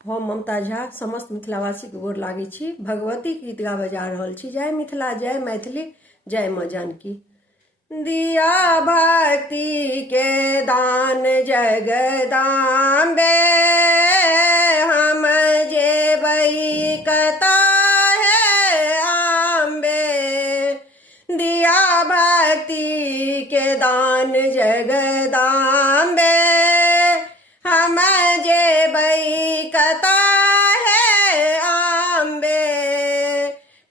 हम ममता झा समस्त मिथिलावासी के गोर लागे छी। भगवती के गीत गावे जा रहल छी। जय मिथिला, जय मैथिली, जय माँ जानकी। दिया भक्ति के दान जगदाम्बे, हम जेबै कता है आम्बे। दिया भक्ति के दान जगदाम्बे, हम जेबै कता है आम्बे।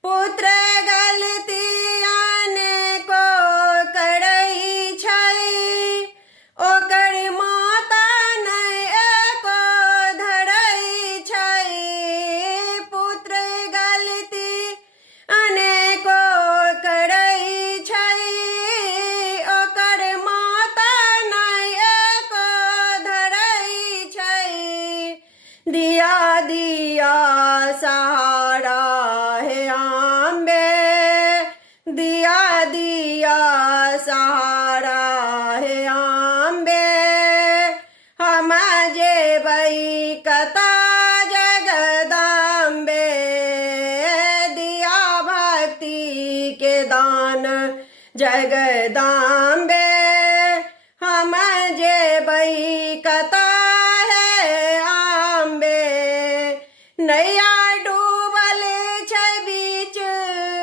पुत्र गलतियान को करई छै, ओकर माता नै एको धरई छै। पुत्र गलती अनेको करई छै, ओकर माता नै एको धरई छै। दिया दिया सहारा है आम्बे, दिया दिया सहारा है आम्बे। हम जेबै कता जगदाम्बे, दिया भक्ति के दान जगदाम्बे। हम जेबै कता है आम्बे। नैया डूबल छै बीच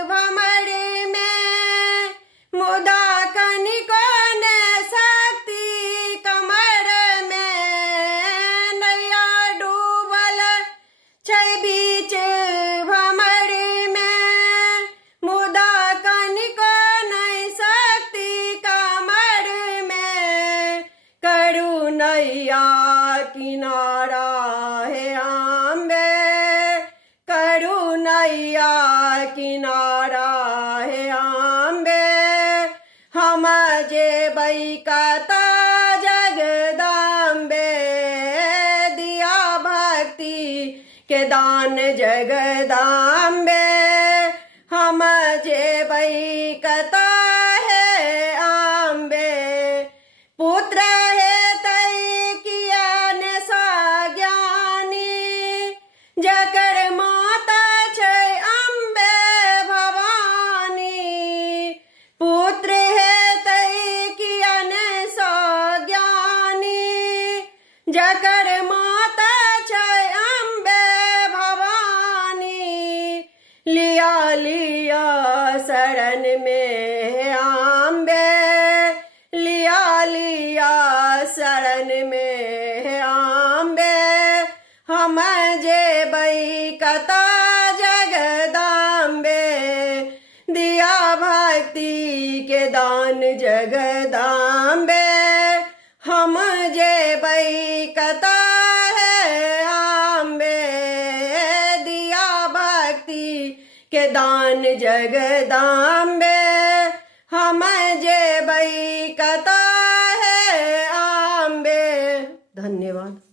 भमर में, मुदा कनिको ने शक्ति कमर में। नैया डूबल छै बीच भमर में, मुदा कनिको नै शक्ति कमर में। करू नैया किनारा है आम्बे, करू नैया किनारा है आम्बे। हम जेबै कता जगदाम्बे, दिया भक्ति के दान जगदाम्बे। हम जेबै कता है आम्बे। पुत्र हेतै कियान साज्ञानी, जकर माता छै अम्बे भवानी। पुत्र हेतै कियान साज्ञानी, जकर माता छै अम्बे भवानी। लिया लिया शरण में आम्बे, लिया लिया शरण में आम्बे। हम जेबै कता जगदाम्बे, दिया भक्ति के दान जगदाम्बे। हम जेबै कता है आम्बे, दिया भक्ति के दान जगदाम्बे। हम जेबै कता है आम्बे। धन्यवाद।